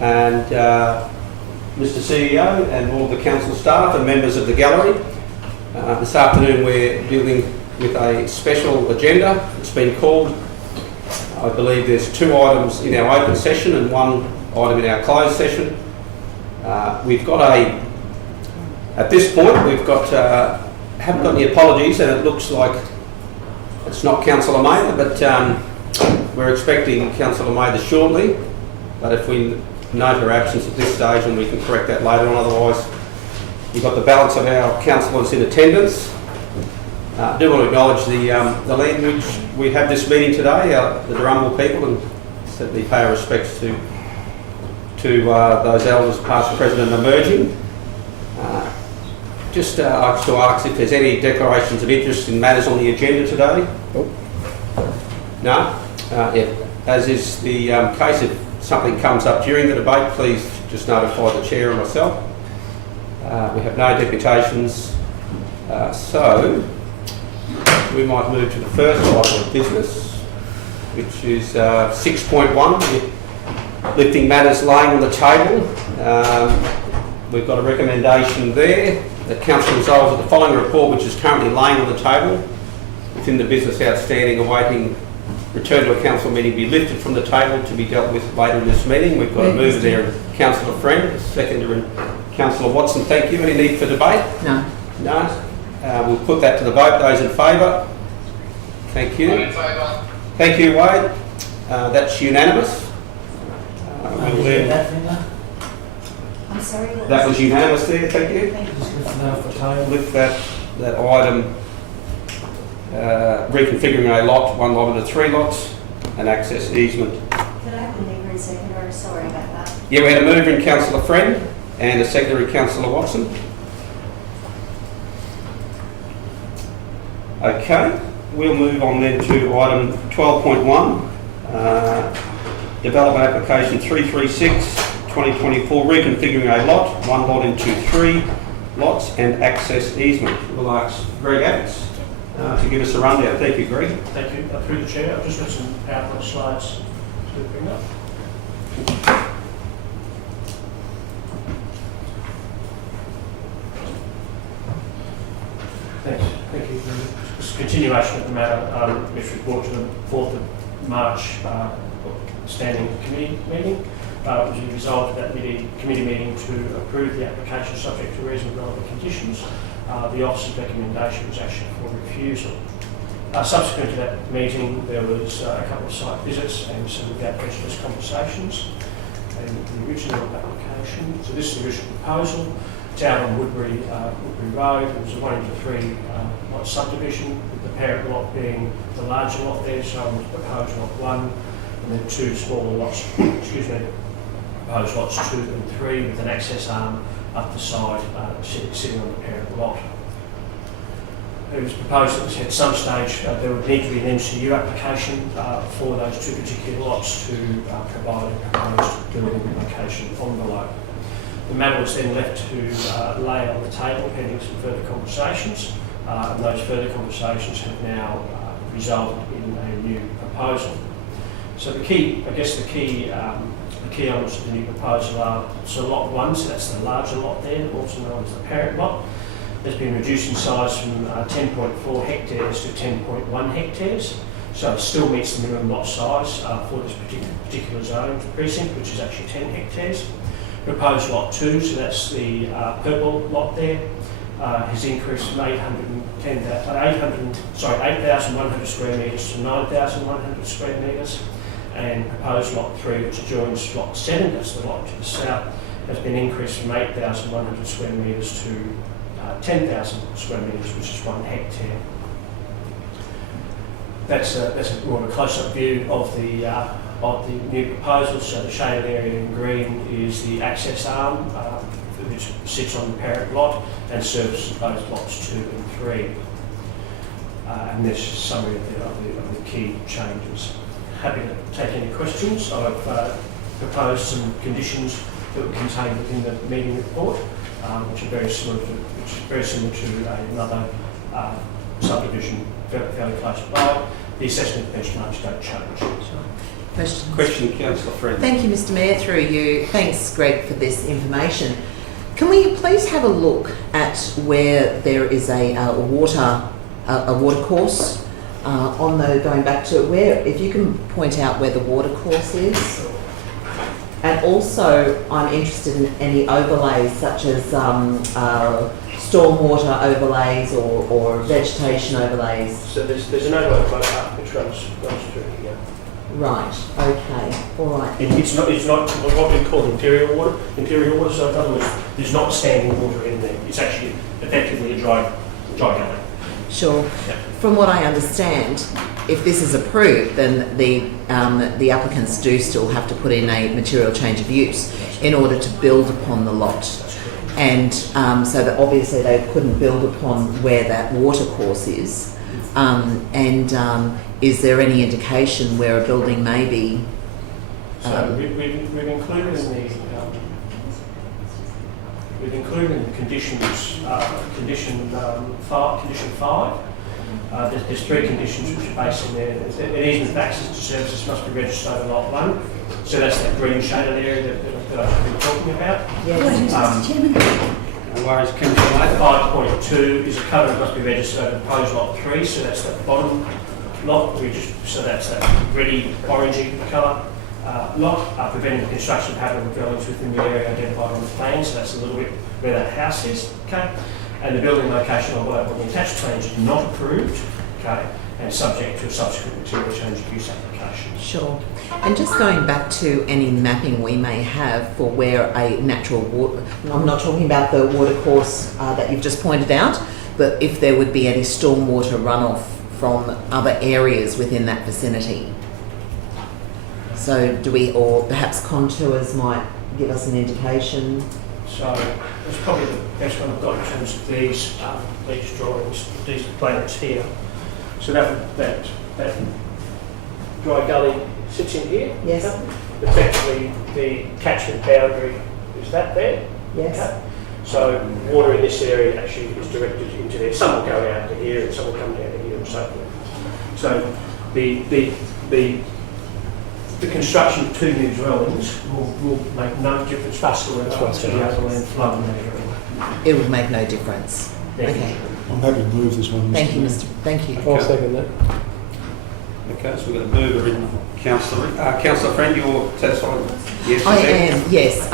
and Mr CEO and all of the council staff and members of the gallery. This afternoon we're dealing with a special agenda. It's been called, I believe there's 2 items in our open session and 1 item in our closed session. We've got at this point, haven't got any apologies, and it looks like it's not Councillor Mather, but we're expecting Councillor Mather shortly. But if we note her absence at this stage, and we can correct that later on, otherwise you've got the balance of our councillors in attendance. I do want to acknowledge the land which we have this meeting today, the Durrumbul people, and certainly pay our respects to those elders past, present and emerging. Just I to ask if there's any declarations of interest in matters on the agenda today. No? Yeah. As is the case, if something comes up during the debate, please just notify the chair and myself. We have no deputations, so we might move to the first item of business, which is 6.1, lifting matters laying on the table. We've got a recommendation there that Council resolves that the following report, which is currently laying on the table within the business outstanding awaiting return to a council meeting, be lifted from the table to be dealt with later in this meeting. We've got a mover there, Councillor Friend, a seconder, and Councillor Watson. Thank you. Any need for debate? No. No. We'll put that to the vote. Those in favour? Thank you. In favour. Thank you, Wade. That's unanimous. We'll then, I'm sorry. that was unanimous there. Thank you. Lift that item. Reconfiguring a lot, 1 lot into 3 lots, and access easement. Could I have a mover and seconder? Sorry about that. Yeah, we had a mover in Councillor Friend and a seconder in Councillor Watson. Okay, we'll move on then to item 12.1, development application 336/2024, reconfiguring a lot, 1 lot into 3 lots, and access easement. We'll ask Greg Adams to give us a rundown. Thank you, Greg. Thank you. Through the chair, I've just got some PowerPoint slides to bring up. Thanks. Thank you. This is a continuation of the matter which was brought to the 4th of March standing committee meeting. It was resolved at that committee meeting to approve the application subject to reasonable relevant conditions. The officer's recommendation was actually for refusal. Subsequent to that meeting, there was a couple of site visits and some without prejudice conversations. And the original application, so this is the original proposal, down on Woodbury Road. It was a 1 into 3 lot subdivision, with the parent lot being the larger lot there, so it was proposed lot 1, and then 2 smaller lots, excuse me, proposed lots 2 and 3 with an access arm up the side, sitting on the parent lot. It was proposed that at some stage there would need to be an MCU application for those 2 particular lots to provide a proposed building location envelope. The matter was then left to lay on the table pending some further conversations, and those further conversations have now resulted in a new proposal. So the key elements of the new proposal are, so lot 1, so that's the larger lot there, also known as the parent lot, has been reduced in size from 10.4 hectares to 10.1 hectares. So it still meets the minimum lot size for this particular zone precinct, which is actually 10 hectares. Proposed lot 2, so that's the purple lot there, has increased from 8,100 square metres to 9,100 square metres. And proposed lot 3, which adjoins lot 7, that's the lot to the south, has been increased from 8,100 square metres to 10,000 square metres, which is 1 hectare. That's more of a close-up view of the new proposal. So the shaded area in green is the access arm, which sits on the parent lot and serves both lots 2 and 3. And this is a summary of the key changes. Happy to take any questions. I've proposed some conditions that were contained within the meeting report, which are very similar to another subdivision fairly close by. The assessment benchmarks don't change. So. questions? Question, Councillor Friend. Thank you, Mr Mayor, through you. Thanks, Greg, for this information. Can we please have a look at where there is a water course going back to where, if you can point out where the water course is? And also, I'm interested in any overlays such as stormwater overlays or vegetation overlays. So there's an overlay path which runs through here. Right. Okay. All right. It's not what we call interior water. Interior water, so in other words, there's not standing water in there. It's actually effectively a dry gully. Sure. Yeah. From what I understand, if this is approved, then the applicants do still have to put in a material change of use in order to build upon the lot. That's correct. And so that obviously they couldn't build upon where that water course is. Is there any indication where a building may be? So we've included in the conditions, condition 5. There's 3 conditions which are based in there. An easement of access to services must be registered over lot 1. So that's that green shaded area that I've been talking about. Yes. Mr. Chairman. No worries, Councillor Mather. 5.2 is a covenant must be registered over proposed lot 3. So that's the bottom lot. So that's that ready orangey colour. Lot preventing the construction of habitable dwellings within the area identified on the plan, so that's a little bit where that house is, okay? And the building location on whatever the attached plans is not approved, okay? And subject to a subsequent material change of use application. Sure. And just going back to any mapping we may have for where a natural water, I'm not talking about the water course that you've just pointed out, but if there would be any stormwater runoff from other areas within that vicinity. So do we, or perhaps contours might give us an indication? So that's probably the best one I've got in terms of these drawings, these plans here. So that dry gully sits in here. Yes. Okay? Effectively, the catchment boundary is that there. Yes. Okay? So water in this area actually is directed into there. Some will go out to here and some will come down to here and so forth. So the construction of 2 new dwellings will make no difference whatsoever to the overland flow in that area. It would make no difference. Okay. I'm happy to move this one. Thank you, Mr. Thank you. I'll second that. Okay, so we're going to move it in. Councillor Friend, you're satisfied? Yes. I am, yes.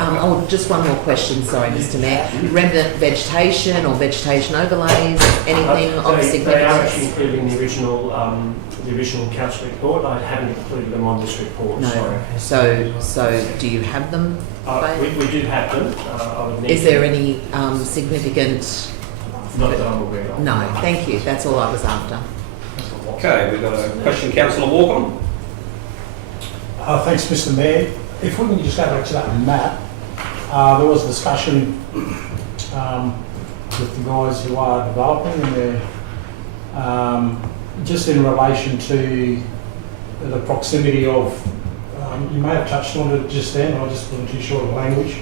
Just one more question, sorry, Mr. Mayor. Remnant vegetation or vegetation overlays, anything of They are actually significance? included in the original council report. I haven't included them on this report. No. Sorry. So do you have them? We do have them. I would need Is there any significant? Not that I'm aware of. No, thank you. That's all I was after. Okay, we've got a question, Councillor Walker. Thanks, Mr. Mayor. If we can just go back to that map, there was a discussion with the guys who are developing, and they're just in relation to the proximity of. You may have touched on it just then. I just wasn't too sure of language.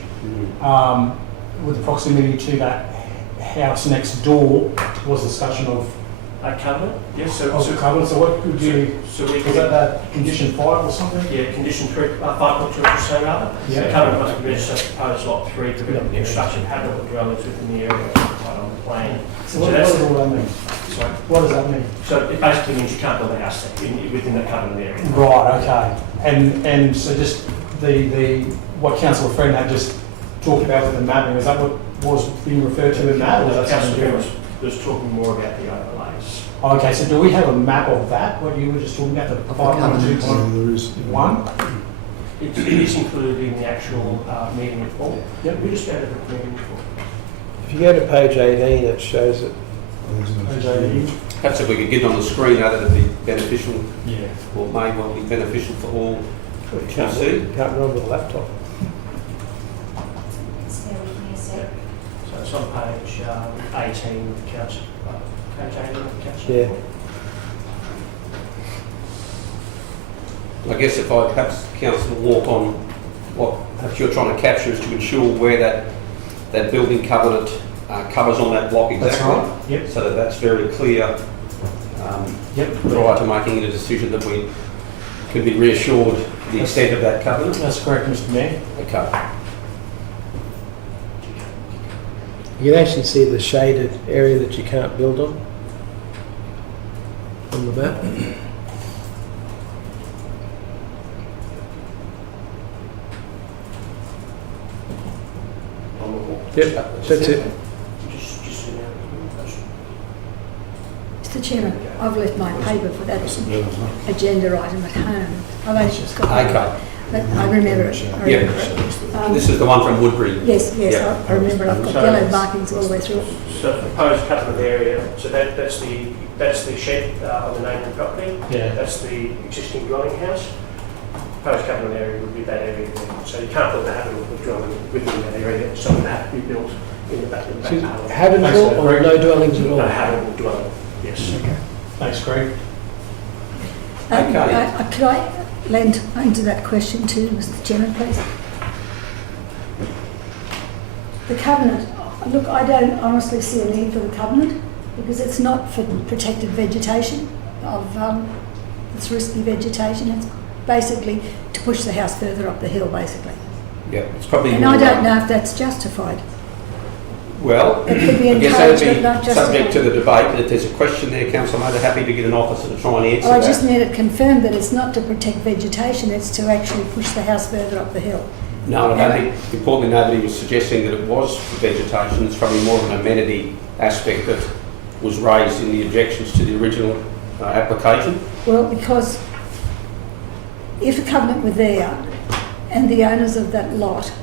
With the proximity to that house next door, was discussion of Covenant? Yes. So covenant. So what could you? So we Was that condition 5 or something? Yeah, condition 3, 5.2 or so rather. Yeah. The covenant must be registered as proposed lot 3 to prevent the construction of habitable dwellings within the area identified on the plan. So what does all that mean? Sorry. What does that mean? So it basically means you can't build a house within that covenant area. Right, okay. And so just the what Councillor Friend had just talked about with the mapping, is that what was being referred to in that? Or is that something different? was talking more about the overlays. Okay, so do we have a map of that, what you were just talking about, the covenant. 5.2.1? It is included in the actual meeting report. Yep. We just go to the meeting report. If you go to page 18, it shows it. Perhaps if we could get it on the screen, that'd be beneficial, Yeah. or may well be beneficial for all. Can't remember the laptop. Bear with me a sec. So it's on page 18 of the council. Page 18 of the council. Yeah. I guess if I perhaps Councillor walk on what perhaps you're trying to capture is to ensure where that building covenant covers on that block exactly. That's right. Yep. So that's very clear Yep. prior to making a decision, that we can be reassured the extent of that covenant? That's correct, Mr Mayor. Okay. You can actually see the shaded area that you can't build on the map. Yep, that's it. Mr Chairman, I've left my paper for that agenda item at home. I've only just got it. Okay. But I remember it. I Yeah. remember it. This is the one from Woodbury. Yes, Yeah. I remember it. I've got yellow markings all the way through it. So the proposed covenant area, so that's the shed on the neighbouring property. Yeah. That's the existing dwelling house. Proposed covenant area would be that area there. So you can't put the habitable dwelling within that area, so it would have to be built in the back So part of it. habitable or no dwellings at all? No habitable dwelling, yes. Thanks, Greg. Okay. Could I lend into that question too, Mr Chairman, please? The covenant, look, I don't honestly see a need for the covenant because it's not for protected vegetation it's risky vegetation. It's basically to push the house further up the hill, basically. Yeah, it's probably. And I don't know if that's justified. Well, It could be I guess that encouraged would but not be justified. subject to the debate. If there's a question there, Councillor Mader, happy to get an officer to try and answer I that. just need it confirmed that it's not to protect vegetation, it's to actually push the house further up the hill. No, I don't think, importantly, nobody was suggesting that it was for vegetation. It's probably more of an amenity aspect that was raised in the objections to the original application. Well, because if a covenant were there and the owners of that lot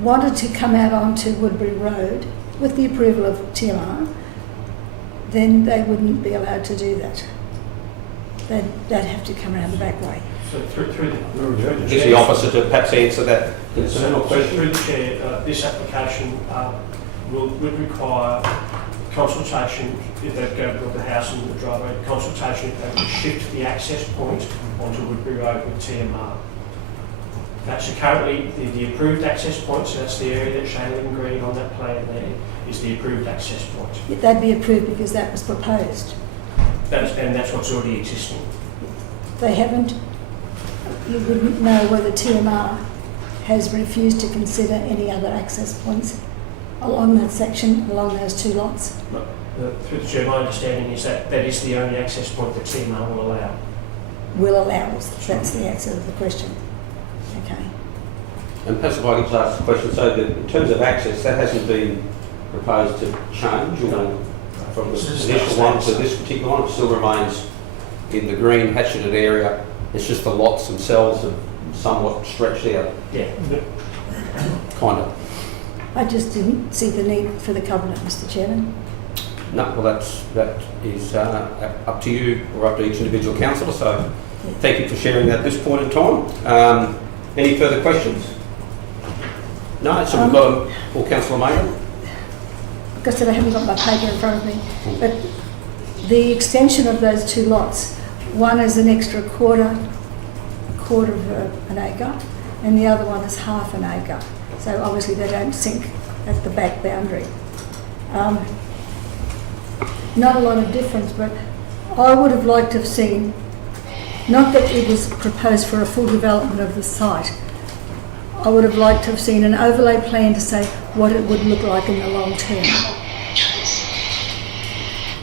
wanted to come out onto Woodbury Road with the approval of TMR, then they wouldn't be allowed to do that. They'd have to come around the back way. So through the Is the officer to perhaps answer that concern or So question? through the chair, this application would require consultation if they go to build the house and the driveway, consultation if they would shift the access point onto Woodbury Road with TMR. That's currently the approved access point, so that's the area that's shown in green on that plan there, is the approved access point. They'd be approved because that was proposed. And that's what's already existing. They haven't, you wouldn't know whether TMR has refused to consider any other access points along that section, along those two lots. Through the chair, my understanding is that that is the only access point that TMR will allow. Will allow us, that's the answer to the question. Okay. And perhaps if I can just ask the question, so that in terms of access, that hasn't been proposed to change or from the initial one to this particular one, it still remains in the green hatcheted area. It's just the lots themselves are somewhat stretched out, Yeah. kind of. I just didn't see the need for the covenant, Mr Chairman. No, well, that is up to you or up to each individual councillor. So, thank you for sharing that at this point in time. Any further questions? No. So we've got Councillor Mayer. Like I said, I haven't got my paper in front of me, but the extension of those two lots, one is an extra quarter of an acre, and the other one is half an acre. So obviously they don't sink at the back boundary. Not a lot of difference, but I would have liked to have seen, not that it was proposed for a full development of the site, I would have liked to have seen an overlay plan to say what it would look like in the long term.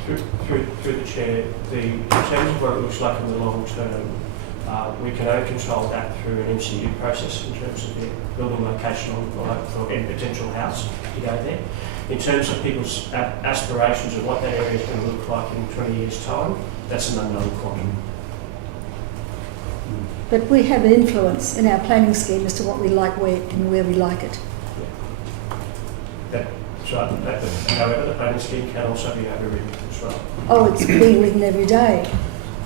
Through the chair, in terms of what it looks like in the long term, we can only control that through an MCU process in terms of the building location or any potential house to go there. In terms of people's aspirations of what that area is going to look like in 20 years' time, that's an unknown quantum. But we have influence in our planning scheme as to what we like where we like it. However, the planning scheme can also be overridden as well. Oh, it's being written every day.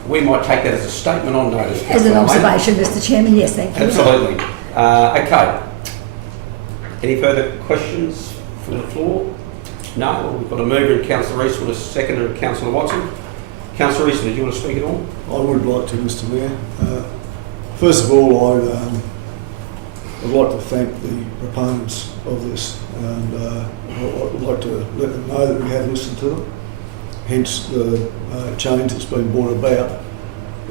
We might take that as a statement on notice. As an Councillor Mayer. observation, Mr Chairman, yes, thank you. Absolutely. Okay. Any further questions from the floor? No. Well, we've got a mover in Councillor Eastwood, a seconder in Councillor Watson. Councillor Eastwood, do you want to speak at all? I would like to, Mr Mayor. First of all, I'd like to thank the proponents of this, and I'd like to let them know that we have listened to them, hence the change that's been brought about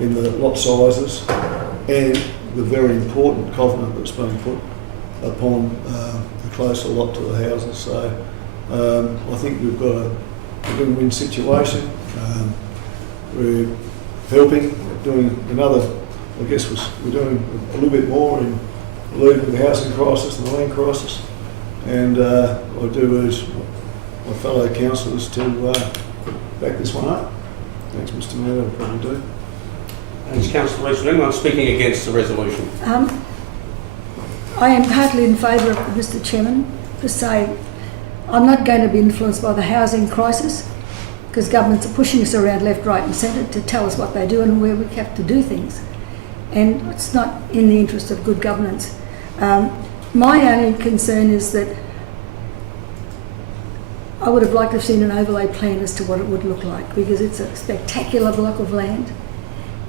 in the lot sizes and the very important covenant that's been put upon the closer lot to the houses. So I think we've got a win-win situation. We're helping, doing another, I guess we're doing a little bit more in relieving the housing crisis and the land crisis. And I do urge my fellow councillors to back this one up. Thanks, Mr Mayor, I probably do. Thanks, Councillor Rees. Anyone speaking against the resolution? I am partly in favour of Mr Chairman to say I'm not going to be influenced by the housing crisis, because governments are pushing us around left, right and centre to tell us what they do and where we have to do things. And it's not in the interest of good governance. My only concern is that I would have liked to have seen an overlay plan as to what it would look like, because it's a spectacular block of land,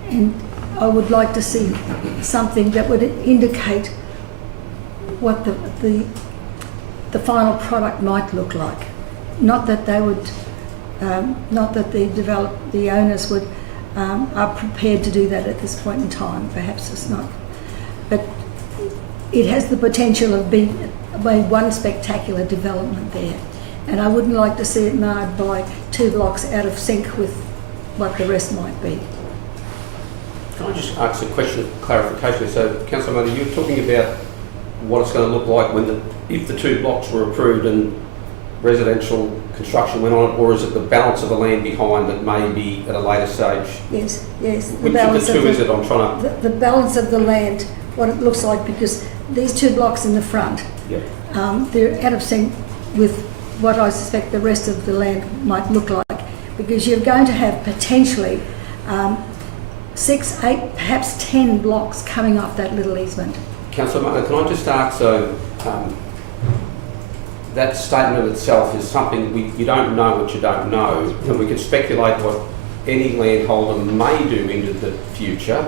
and I would like to see something that would indicate what the final product might look like. Not that they would, not that the owners would are prepared to do that at this point in time. Perhaps it's not, but it has the potential of being one spectacular development there. And I wouldn't like to see it marred by 2 blocks out of sync with what the rest might be. Can I just ask a question of clarification? So, Councillor Murray, you're talking about what it's going to look like if the 2 blocks were approved and residential construction went on it, or is it the balance of the land behind that may be at a later stage? Yes. The Which of the two is it? I'm trying to... The balance of the land, what it looks like, because these 2 blocks in the front, Yep. They're out of sync with what I suspect the rest of the land might look like, because you're going to have potentially 6, 8, perhaps 10 blocks coming off that little easement. Councillor Murray, can I just ask, so that statement itself is something you don't know what you don't know, and we can speculate what any landholder may do into the future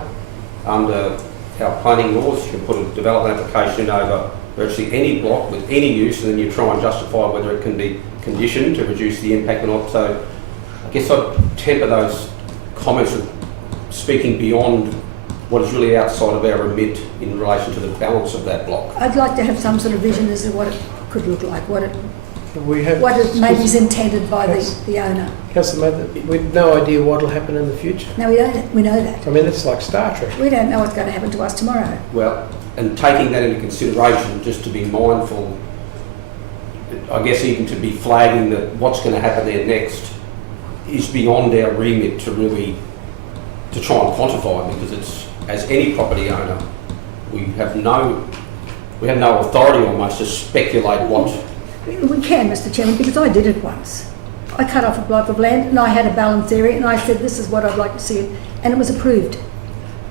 under our planning laws. You can put a development application over virtually any block with any use, and then you try and justify whether it can be conditioned to reduce the impact or not. So I guess I'd temper those comments with speaking beyond what is really outside of our remit in relation to the balance of that block. I'd like to have some sort of vision as to what it could look like, what it maybe is intended by the owner. Councillor Mather, we've no idea what will happen in the future. No, we don't. We know that. I mean, it's like Star Trek. We don't know what's going to happen to us tomorrow. Well, and taking that into consideration, just to be mindful, I guess even to be flagging that what's going to happen there next is beyond our remit to really to try and quantify, because it's, as any property owner, we have no authority almost to speculate what. We can, Mr Chairman, because I did it once. I cut off a block of land and I had a balanced area, and I said this is what I'd like to see it, and it was approved.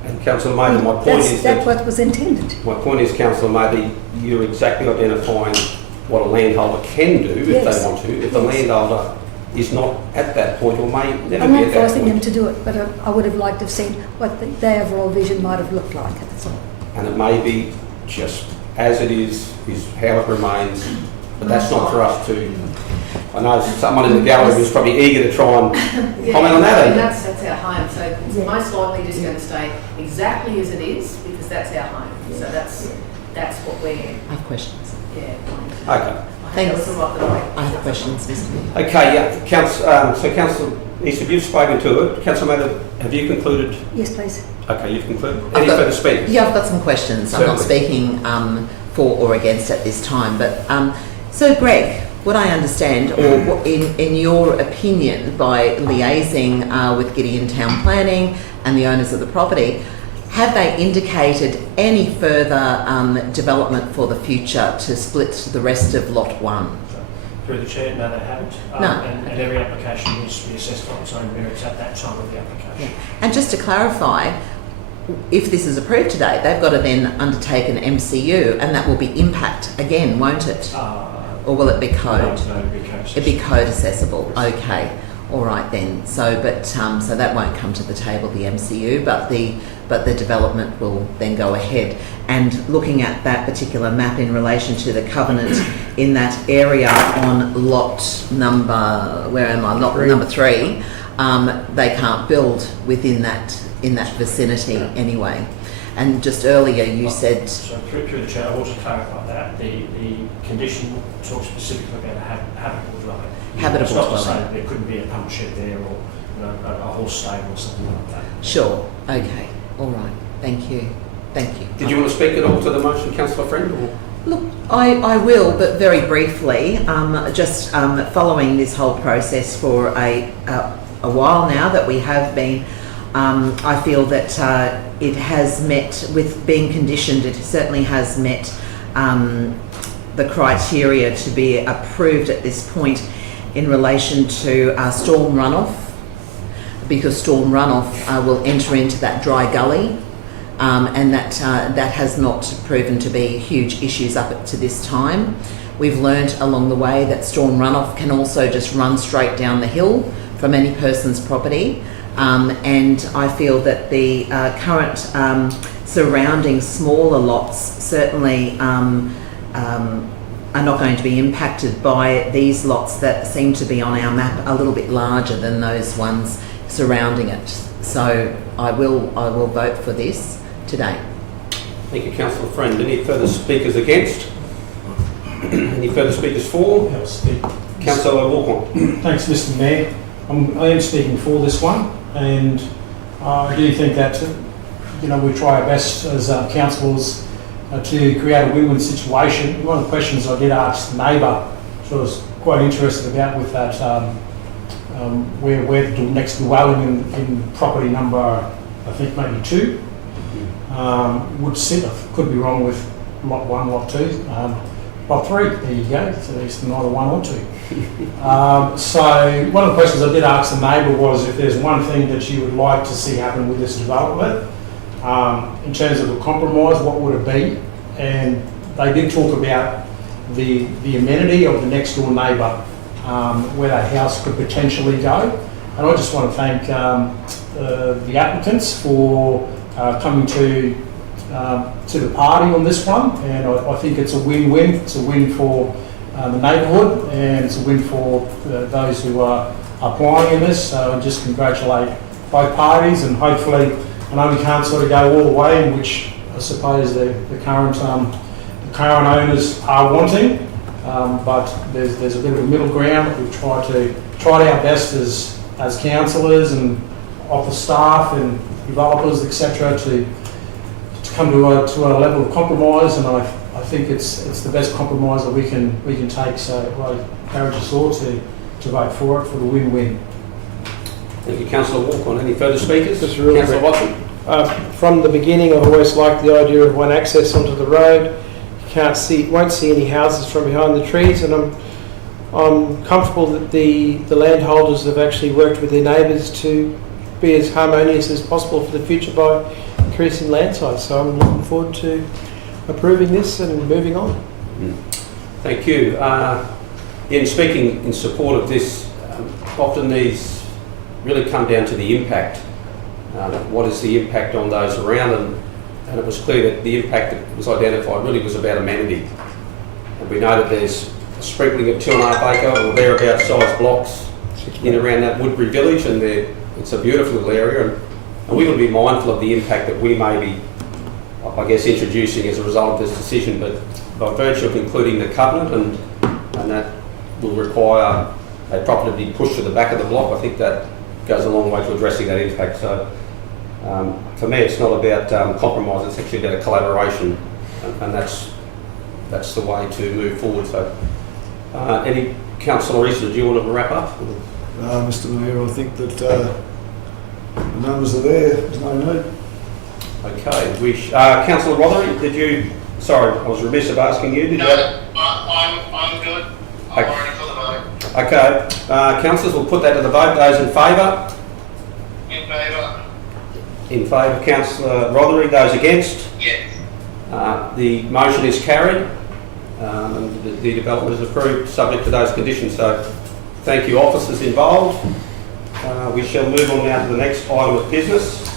And Councillor Mather, my point is that's what was intended. My point is, Councillor Mather, you're exactly identifying what a landholder can do if they want to. If the landholder is not at that point, or may never be at that point. I'm not forcing them to do it, but I would have liked to have seen what their overall vision might have looked like. That's all. And it may be just as it is how it remains, but that's not for us to. I know someone in the gallery was probably eager to try and comment on that. And that's our home, so it's most likely just going to stay exactly as it is, because that's our home. So that's what we're. I have questions. Yeah. Okay. Thanks. That was the right I have questions, Mr. Mayor. Okay, yeah. So Councillor Easton, you've spoken to it. Councillor Mather, have you concluded? Yes, please. Okay, you've concluded. Any further speakers? Yeah, I've got some questions. I'm not speaking for or against at this time, but so Greg, what I understand, or what, in your opinion, by liaising with Gideon Town Planning and the owners of the property, have they indicated any further development for the future to split the rest of Lot 1? Through the chair, no, they haven't. No. And every application needs to be assessed on its own merits at that time of the application. Yeah. And just to clarify, if this is approved today, they've got to then undertake an MCU, and that will be impact again, won't it? Or will it be code? No, it'll be code. It'd be code accessible. Okay, all right then. So, so that won't come to the table, the MCU, but the development will then go ahead. And looking at that particular map in relation to the covenant in that area on lot number, where am I? Lot number 3. They can't build within that, in that vicinity anyway. And just earlier you said, So through the chair, I want to clarify that. The condition talks specifically about a habitable dwelling. Habitable It's not to dwelling. say that there couldn't be a pump shed there or a horse stable or something like that. sure, okay, all right, thank you. Did you want to speak at all to the motion, Councillor Friend? Or? Look, I will, but very briefly, just following this whole process for a while now that we have been, I feel that it has met, with being conditioned, it certainly has met the criteria to be approved at this point in relation to storm runoff, because storm runoff will enter into that dry gully. And that has not proven to be huge issues up to this time. We've learnt along the way that storm runoff can also just run straight down the hill from any person's property. And I feel that the current surrounding smaller lots certainly are not going to be impacted by these lots that seem to be on our map a little bit larger than those ones surrounding it. So I will vote for this today. Thank you, Councillor Friend. Any further speakers against? Any further speakers for? I'll speak. Councillor Walker. Thanks, Mr. Mayor. I am speaking for this one, and I do think that we try our best as councillors to create a win-win situation. One of the questions I did ask the neighbour, which I was quite interested about, with that where the next dwelling in property number, I think maybe 2, would sit. I could be wrong with lot 1, lot 2, lot 3. There you go. So there's neither 1 or 2. So one of the questions I did ask the neighbour was if there's one thing that you would like to see happen with this development, in terms of a compromise, what would it be? And they did talk about the amenity of the next door neighbour, where that house could potentially go. And I just want to thank the applicants for coming to the party on this one, and I think it's a win-win. It's a win for the neighbourhood, and it's a win for those who are applying in this. So I just congratulate both parties, and hopefully, I know we can't sort of go all the way, in which I suppose the current owners are wanting, but there's a bit of a middle ground. We've tried our best as councillors and office staff and developers, etc., to come to a level of compromise, and I think it's the best compromise that we can take. So I encourage us all to vote for it, for the win-win. Thank you, Councillor Walker. Any further speakers? Just really Councillor quick. Watson. From the beginning, I've always liked the idea of one access onto the road. You won't see any houses from behind the trees, and I'm comfortable that the landholders have actually worked with their neighbours to be as harmonious as possible for the future by increasing land size. So I'm looking forward to approving this and moving on. Thank you. In speaking in support of this, often these really come down to the impact. What is the impact on those around? And it was clear that the impact that was identified really was about amenity. And we know that there's a sprinkling of 2.5 acre or thereabouts size blocks in around that Woodbury village, and it's a beautiful little area. And we will be mindful of the impact that we may be, I guess, introducing as a result of this decision. But by virtue of including the covenant, and that will require a property to be pushed to the back of the block, I think that goes a long way to addressing that impact. So for me, it's not about compromise, it's actually about a collaboration, and that's the way to move forward. So any councillor Easter, do you want to wrap up? Mr. Mayor, I think that the numbers are there. There's no need. Okay. Councillor Rothery, did you? Sorry, I was remiss of asking you. Did you? I'm good. I'm already for the vote. Okay. Councillors, we'll put that to the vote. Those in favour? In favour? In favour. Councillor Rothery. Those against? Yes. The motion is carried. And the development is approved subject to those conditions. So thank you, officers involved. We shall move on now to the next item of business,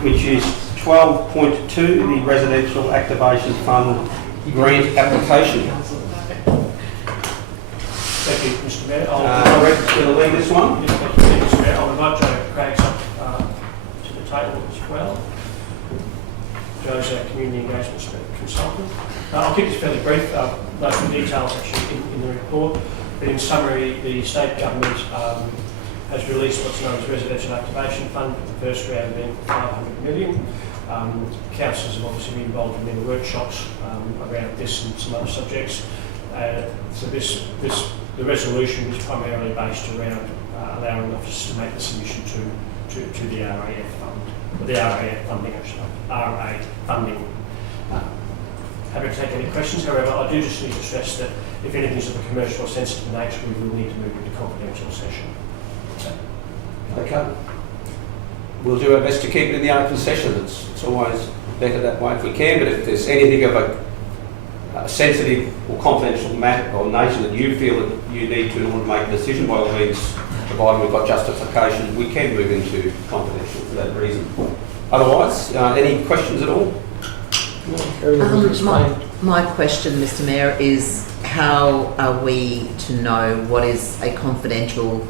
which is 12.2, the Residential Activation Fund grant application. Thank you, Mr. Mayor. Rex going to lead this one. Yes, thank you, Mr. Mayor. I'll invite Joe Craigs up to the table as well. Joe's our community engagement consultant. I'll keep this fairly brief. Most of the details actually in the report. But in summary, the state government has released what's known as Residential Activation Fund, with the first round being 500 million. Councillors have obviously been involved in many workshops around this and some other subjects. So the resolution is primarily based around allowing officers to make the submission to the RAF fund, or the RAF funding, actually, RA funding. Happy to take any questions. However, I do just need to stress that if anything is of a commercial or sensitive nature, we will need to move into confidential session. Okay. We'll do our best to keep it in the open session. It's always better that way if we can, but if there's anything of a sensitive or confidential matter or nature that you feel that you need to in order to make a decision, by all means, provided we've got justification, we can move into confidential for that reason. Otherwise, any questions at all? My question, Mr. Mayor, is how are we to know what is a confidential?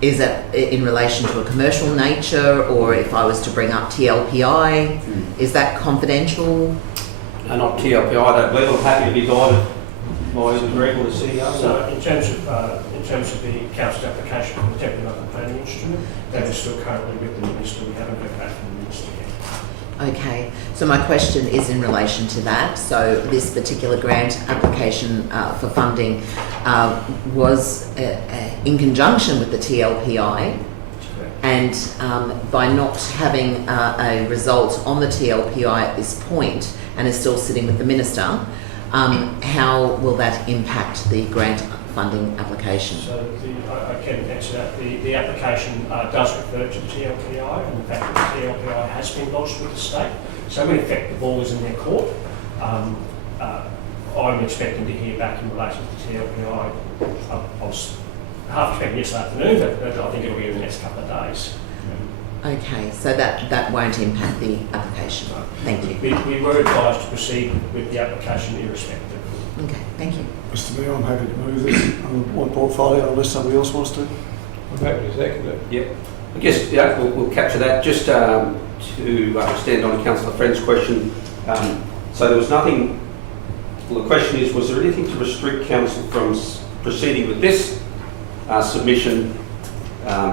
Is that in relation to a commercial nature, or if I was to bring up TLPI, is that confidential? No, not TLPI, that level. I'm happy to be guided by Greg or the CEO. So in terms of the council application for the temporary local planning instrument, that is still currently with the minister. We haven't heard back from the minister yet. Okay, so my question is in relation to that. So this particular grant application for funding was in conjunction with the TLPI, and by not having a result on the TLPI at this point, and is still sitting with the minister, how will that impact the grant funding application? So I can answer that. The application does refer to the TLPI, and the fact that the TLPI has been lodged with the state. So in effect, the ball is in their court. I'm expecting to hear back in relation to the TLPI. I was half expecting this afternoon, but I think it'll be in the next couple of days. Okay, so that won't impact the application. Thank you. We were advised to proceed with the application irrespective. Okay, thank you. Mr Mayor, I'm happy to move this on one portfolio unless somebody else wants to. I'm happy to second it. Yep. I guess we'll capture that. Just to extend on Councillor Friend's question. So there was nothing. Well, the question is, was there anything to restrict council from proceeding with this submission,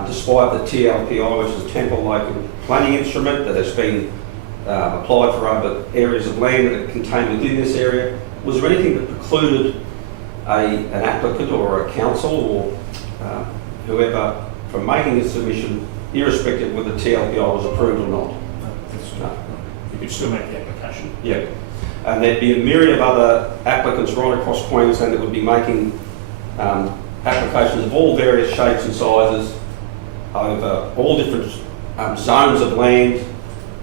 despite the TLPI, which is a temporary local planning instrument that has been applied for other areas of land that are contained within this area? Was there anything that precluded an applicant or a council or whoever from making a submission, irrespective of whether the TLPI was approved or not? No. You could still make the application. Yeah. And there'd be a myriad of other applicants right across Queensland that would be making applications of all various shapes and sizes over all different zones of land.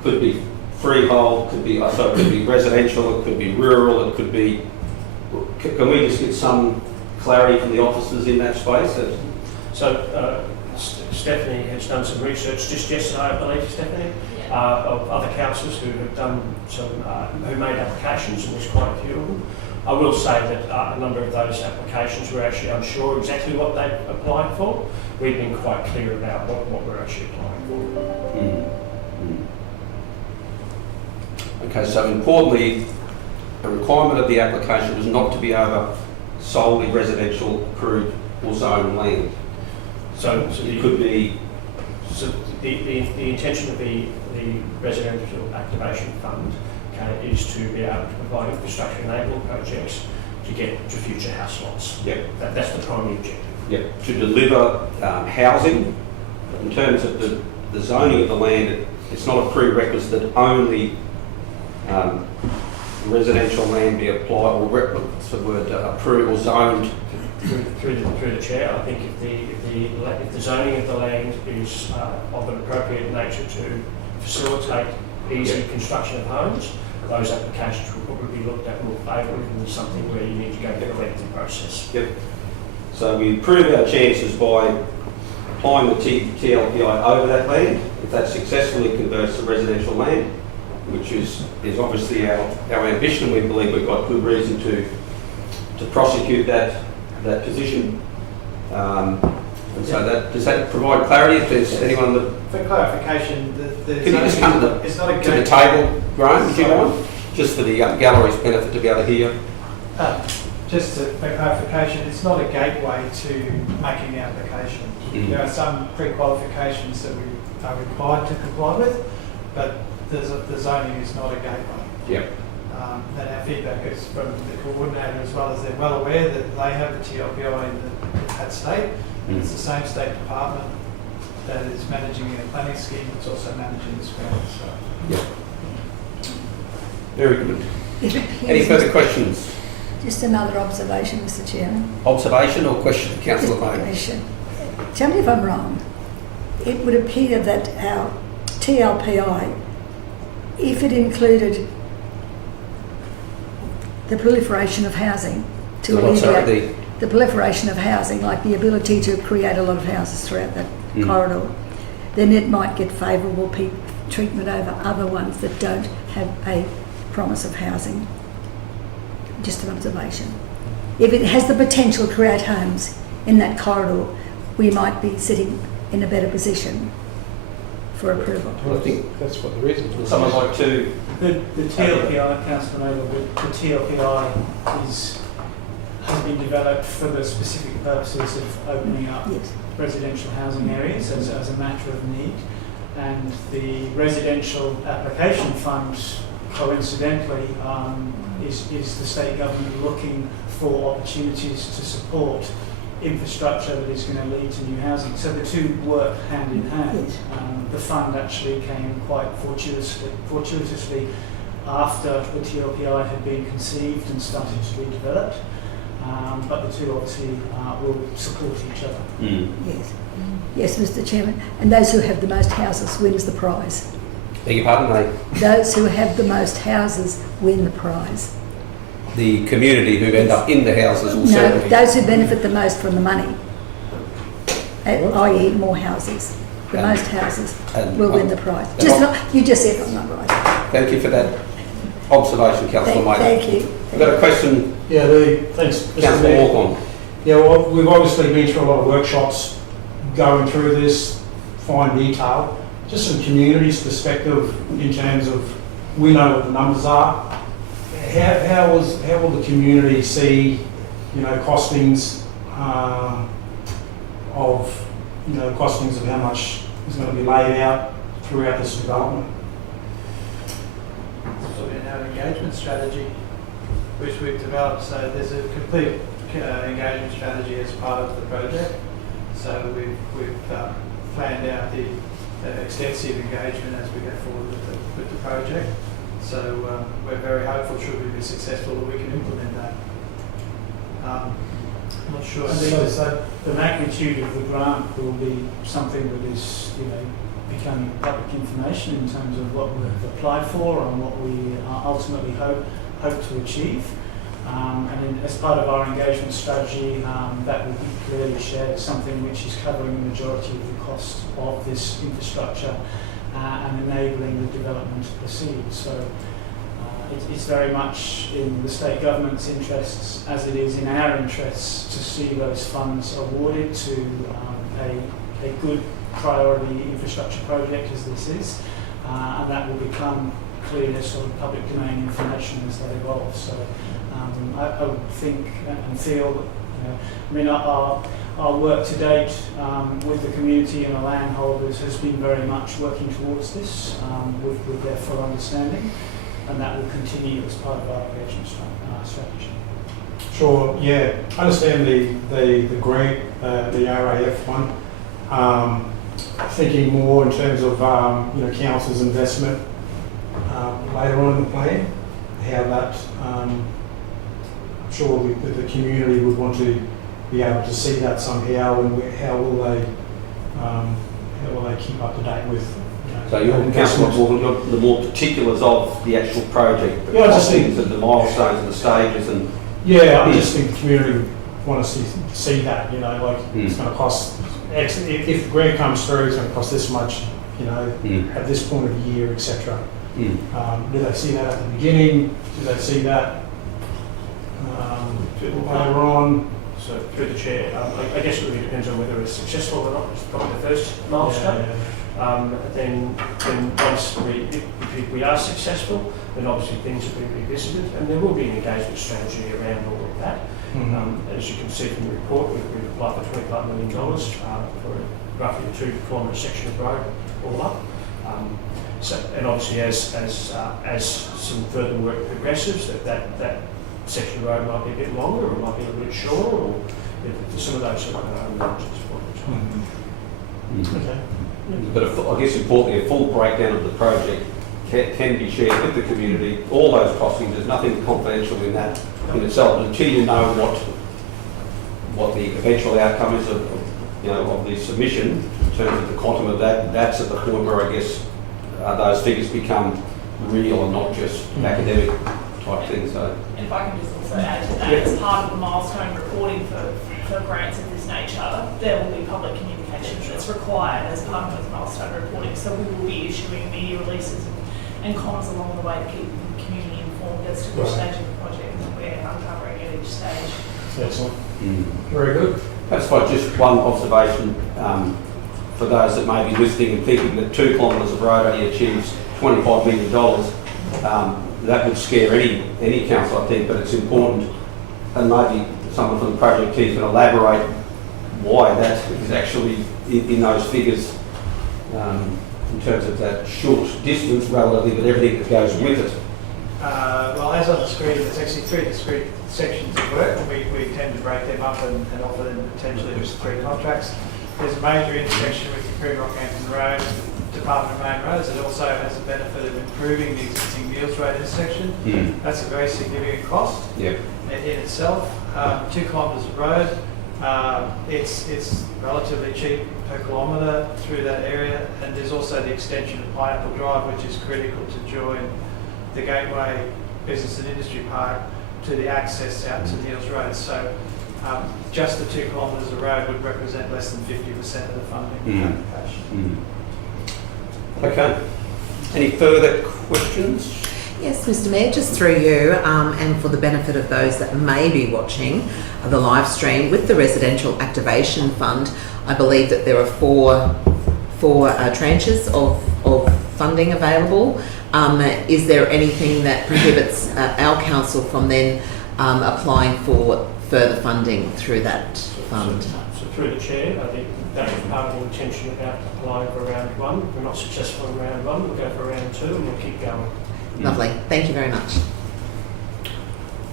Could be freehold, could be residential, it could be rural, it could be. Can we just get some clarity from the officers in that space? So Stephanie has done some research just yesterday, I believe, Stephanie, of other councillors who have done some, who made applications, and there's quite a few of them. I will say that a number of those applications were actually unsure exactly what they applied for. We've been quite clear about what we're actually applying for. Okay, so importantly, a requirement of the application was not to be over solely residential, approved or zoned land. So it could be. So the intention of the Residential Activation Fund is to be able to provide infrastructure enabling projects to get to future house lots. Yep. That's the primary objective. Yep. To deliver housing. In terms of the zoning of the land, it's not a prerequisite that only residential land be applied, or what's the word, approved or zoned. Through the chair, I think if the zoning of the land is of an appropriate nature to facilitate easy construction of homes, those applications will probably be looked at more favourably than something where you need to go through a lengthy process. Yep. So we improve our chances by applying the TLPI over that land. If that successfully converts to residential land, which is obviously our ambition, we believe we've got good reason to prosecute that position. And so does that provide clarity? If there's anyone that... For clarification, can you just come to the table? Graham, would you mind? Just for the gallery's benefit to be able to hear. Just for clarification, it's not a gateway to making the application. There are some pre-qualifications that we are required to comply with, but the zoning is not a gateway. Yep. And our feedback is from the coordinator as well, as they're well aware that they have the TLPI in that state. It's the same state department that is managing the planning scheme, it's also managing this grant. So. Yep. Very good. It appears Any further questions? Just another observation, Mr. Chairman. Observation or question, Councillor Payne? Question. Tell me if I'm wrong. It would appear that our TLPI, if it included the proliferation of housing to alleviate the proliferation of housing, like the ability to create a lot of houses throughout that corridor, then it might get favourable treatment over other ones that don't have a promise of housing. Just an observation. If it has the potential to create homes in that corridor, we might be sitting in a better position for approval. Well, I think that's what the reason is. Someone like to... The TLPI, Councillor Noble, the TLPI has been developed for the specific purposes of opening up residential housing areas as a matter of need, and the residential application fund, coincidentally, is the state government looking for opportunities to support infrastructure that is going to lead to new housing. So the two work hand in hand. The fund actually came quite fortuitously after the TLPI had been conceived and started to be developed. But the two obviously will support each other. Yes. Yes, Mr. Chairman. And those who have the most houses wins the prize. Beg your pardon, mate? Those who have the most houses win the prize. The community who end up in the houses will No, certainly... those who benefit the most from the money, i.e. more houses. The most houses will win the prize. You just said I'm not right. Thank you for that observation, Councillor Mayer. Thank you. We've got a question. Yeah, thanks, Mr. Councillor Mayor. Walk-on. Yeah, well, we've obviously been through a lot of workshops going through this fine detail. Just from community's perspective, in terms of we know what the numbers are. How will the community see, costings costings of how much is going to be laid out throughout this development? So in our engagement strategy, which we've developed, so there's a complete engagement strategy as part of the project. So we've planned out the extensive engagement as we go forward with the project. So we're very hopeful, should we be successful, that we can implement that. I'm not sure. So the magnitude of the grant will be something that is, becoming public information in terms of what we've applied for and what we ultimately hope to achieve. And as part of our engagement strategy, that will be clearly shared as something which is covering the majority of the cost of this infrastructure and enabling the development to proceed. So it's very much in the state government's interests, as it is in our interests, to see those funds awarded to a good priority infrastructure project as this is, and that will become clear sort of public domain information as that evolves. So I would think and feel that, our work to date with the community and the landholders has been very much working towards this with their full understanding, and that will continue as part of our engagement strategy. Sure, yeah. I understand the grant, the RAF one. Thinking more in terms of council's investment later on in the plan, how that I'm sure the community would want to be able to see that somehow, and how will they keep up to date with? So you're the more particulars of the actual project, the costings and the milestones and the stages and... Yeah, I just think the community would want to see that, it's going to cost X, if the grant comes through, it's going to cost this much, at this point of the year, etc. Do they see that at the beginning? Do they see that later on? So through the chair, I guess it really depends on whether it's successful or not. It's probably the first milestone. then once if we are successful, then obviously things will be revisited, and there will be an engagement strategy around all of that. As you can see from the report, we've applied for $25 million for roughly a 2-kilometre section of road all up. So, and obviously as some further work progresses, that section of road might be a bit longer, or it might be a little bit shorter, or some of those sort of nuances. Okay. But I guess importantly, a full breakdown of the project can be shared with the community. All those costings, there's nothing confidential in that in itself. Until you know what the eventual outcome is of the submission in terms of the quantum of that, that's at the point where I guess those figures become real and not just academic type things. So. And if I can just also add to that, as part of the milestone reporting for grants of this nature, there will be public communication that's required as part of those milestone reporting. So we will be issuing media releases and comms along the way to keep the community informed as to which stage of the project we're uncovering at each stage. Excellent. Very good. That's like just one observation for those that may be listening and thinking that 2 kilometres of road only achieves $25 million. That would scare any council, I think, but it's important, and maybe someone from the project team can elaborate why that is actually in those figures in terms of that short distance relatively, but everything that goes with it. Well, as on the screen, there's actually 3 discrete sections of work, and we tend to break them up and offer them potentially as 3 contracts. There's a major intersection with the Creek Rockhampton Road, Department of Main Roads. It also has the benefit of improving the existing Meals Road intersection. That's a very significant cost in itself. 2 kilometres of road. It's relatively cheap per kilometre through that area, and there's also the extension of Pineapple Drive, which is critical to join the Gateway Business and Industry Park to the access out to Neils Road. So just the 2 kilometres of road would represent less than 50% of the funding application. Okay. Any further questions? Yes, Mr. Mayor, just through you, and for the benefit of those that may be watching the live stream, with the Residential Activation Fund, I believe that there are four tranches of funding available. Is there anything that prohibits our council from then applying for further funding through that fund? So through the chair, I think that was part of the intention about applying for round 1. If we're not successful in round 1, we'll go for round 2 and we'll keep going. Lovely. Thank you very much.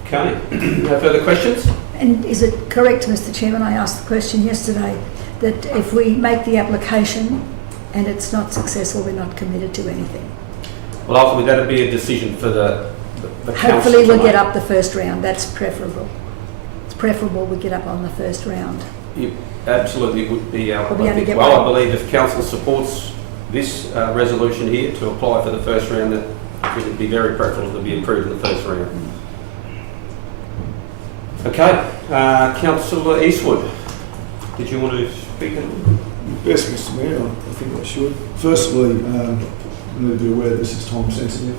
Okay. No further questions? And is it correct, Mr. Chairman, I asked the question yesterday, that if we make the application and it's not successful, we're not committed to anything? Well, ultimately, that'd be a decision for the council. Hopefully we'll to get make. up the first round. That's preferable. It's preferable we get up on the first round. It absolutely would be our. But we only get I one. believe if council supports this resolution here to apply for the first round, that it would be very preferable to be approved in the first round. Okay, Councillor Eastwood, did you want to speak? Yes, Mr. Mayor, I think I should. Firstly, you need to be aware this is time sensitive,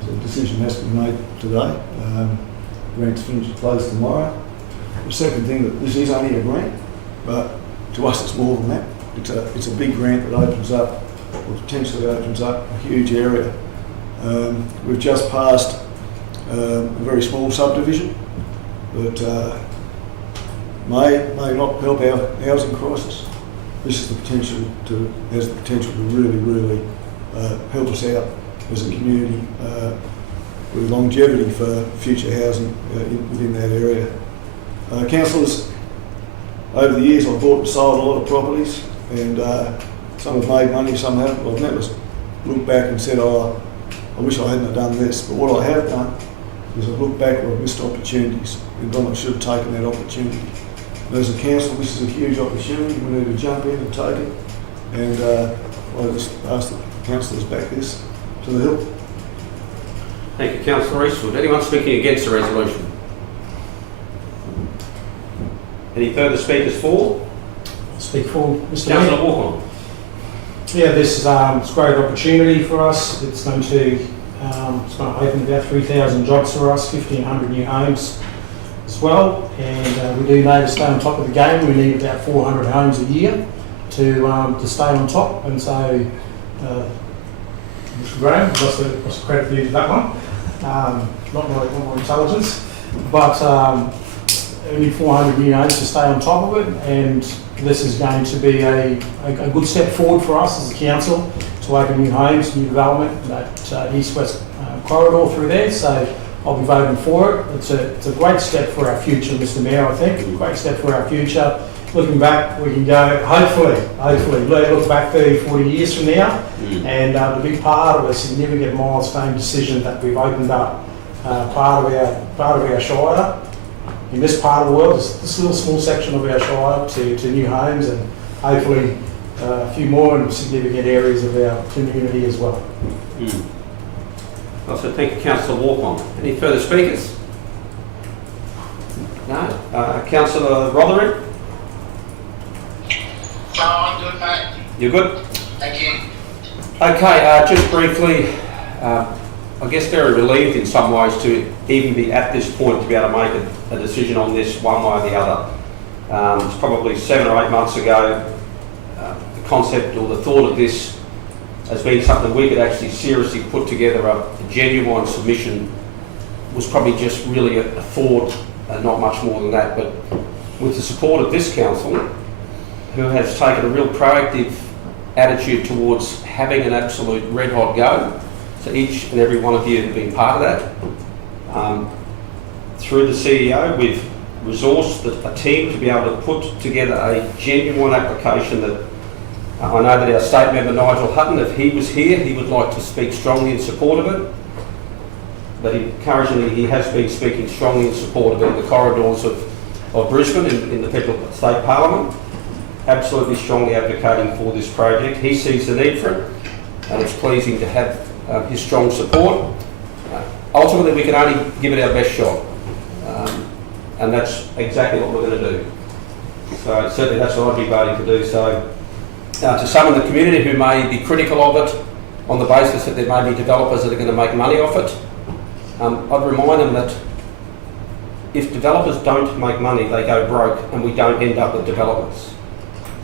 so the decision has to be made today. Grants finish close tomorrow. The second thing, that this is only a grant, but to us it's more than that. It's a big grant that opens up, or potentially opens up, a huge area. We've just passed a very small subdivision that may not help our housing crisis. This is the potential has the potential to really help us out as a community with longevity for future housing within that area. Councillors, over the years I've bought and sold a lot of properties, and some have made money, some haven't. I've never looked back and said, oh, I wish I hadn't done this. But what I have done is I've looked back where I've missed opportunities and gone, I should have taken that opportunity. And as a council, this is a huge opportunity. We need to jump in and take it. And I just ask the councillors back this to the hill. Thank you, Councillor Eastwood. Anyone speaking against the resolution? Any further speakers for? Speak for Mr. Mayor. Councillor Walker. Yeah, this is it's a great opportunity for us. It's going to open about 3,000 jobs for us, 1,500 new homes as well. And we do know to stay on top of the game, we need about 400 homes a year. to stay on top. And so, Mr. Graham, what's the credit for you to that one? Not more intelligence, but only 400 new homes to stay on top of it, and this is going to be a good step forward for us as a council to open new homes, new development, that east-west corridor through there. So I'll be voting for it. It's a great step for our future, Mr. Mayor. I think a great step for our future. Looking back, we can go, hopefully, look back 30, 40 years from now, and to be part of a significant milestone decision that we've opened up part of our Shire, in this part of the world, this little small section of our Shire to new homes, and hopefully a few more in significant areas of our community as well. Also, thank you, Councillor Walcon. Any further speakers? No? Councillor Rothery? No, I'm good, mate. You're good? Thank you. Okay, just briefly, I guess very relieved in some ways to even be at this point to be able to make a decision on this one way or the other. It's probably 7 or 8 months ago, the concept or the thought of this has been something we could actually seriously put together a genuine submission was probably just really a thought and not much more than that. But with the support of this council, who has taken a real proactive attitude towards having an absolute red hot go, so each and every one of you have been part of that. Through the CEO, we've resourced a team to be able to put together a genuine application that I know that our state member Nigel Hutton, if he was here, he would like to speak strongly in support of it. But encouragingly, he has been speaking strongly in support of it in the corridors of Brisbane in the Federal State Parliament. Absolutely strongly advocating for this project. He sees the need for it, and it's pleasing to have his strong support. Ultimately, we can only give it our best shot, and that's exactly what we're going to do. So certainly that's what I'd be voting to do. So to some in the community who may be critical of it on the basis that there may be developers that are going to make money off it, I'd remind them that if developers don't make money, they go broke, and we don't end up with developments.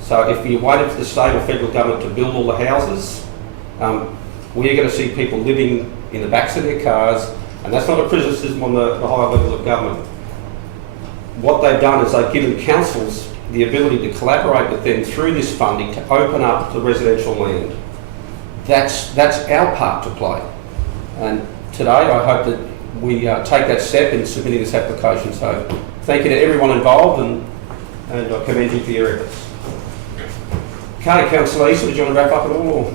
So if you waited for the state or federal government to build all the houses, we are going to see people living in the backs of their cars, and that's not a criticism on the higher levels of government. What they've done is they've given councils the ability to collaborate with them through this funding to open up the residential land. That's our part to play. And today I hope that we take that step in submitting this application. So thank you to everyone involved, and I commend you for your efforts. Okay, Councillor Eason, did you want to wrap up at all? Or?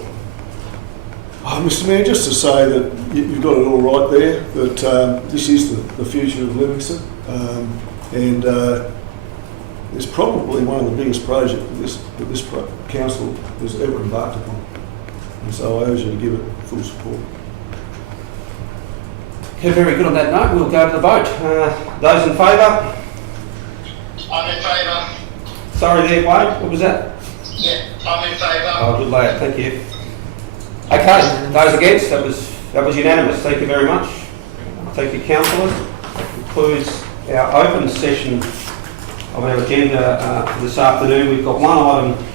Mr Mayor, just to say that you've got it all right there, that this is the future of Livingstone, and it's probably one of the biggest projects that this council has ever embarked upon. And so I urge you to give it full support. Okay, very good. On that note, we'll go to the vote. Those in favour? I'm in favour. Sorry there, Wade, what was that? Yeah, I'm in favour. Oh, good lad, thank you. Okay, those against, that was unanimous. Thank you very much. Thank you, councillors. That concludes our open session of our agenda for this afternoon. We've got one item,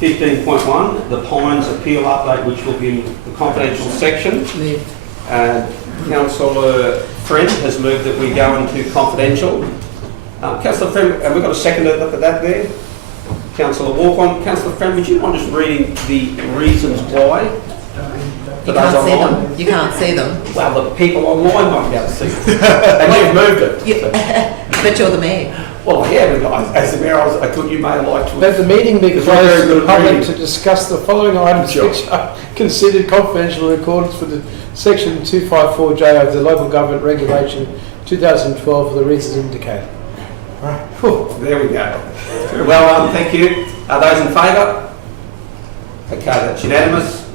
15.1, the Pines Appeal Update, which will be in the confidential section. And Councillor Friend has moved that we go into confidential. Councillor Friend, have we got a second to look at that there? Councillor Walcon. Councillor Friend, would you mind just reading the reasons why? You can't see them. You can't see them. Well, the people online might be able to see it. And you've moved it. But you're the mayor. Well, yeah, but as the mayor, I thought you may have liked to. Let the meeting be It's closed very to the good public reading. to discuss the following items Sure. which are considered confidential in accordance with the Section 254J of the Local Government Regulation 2012 for the reasons indicated. Right. Whew. There we go. Very well, thank you. Are those in favour? Okay, that's unanimous.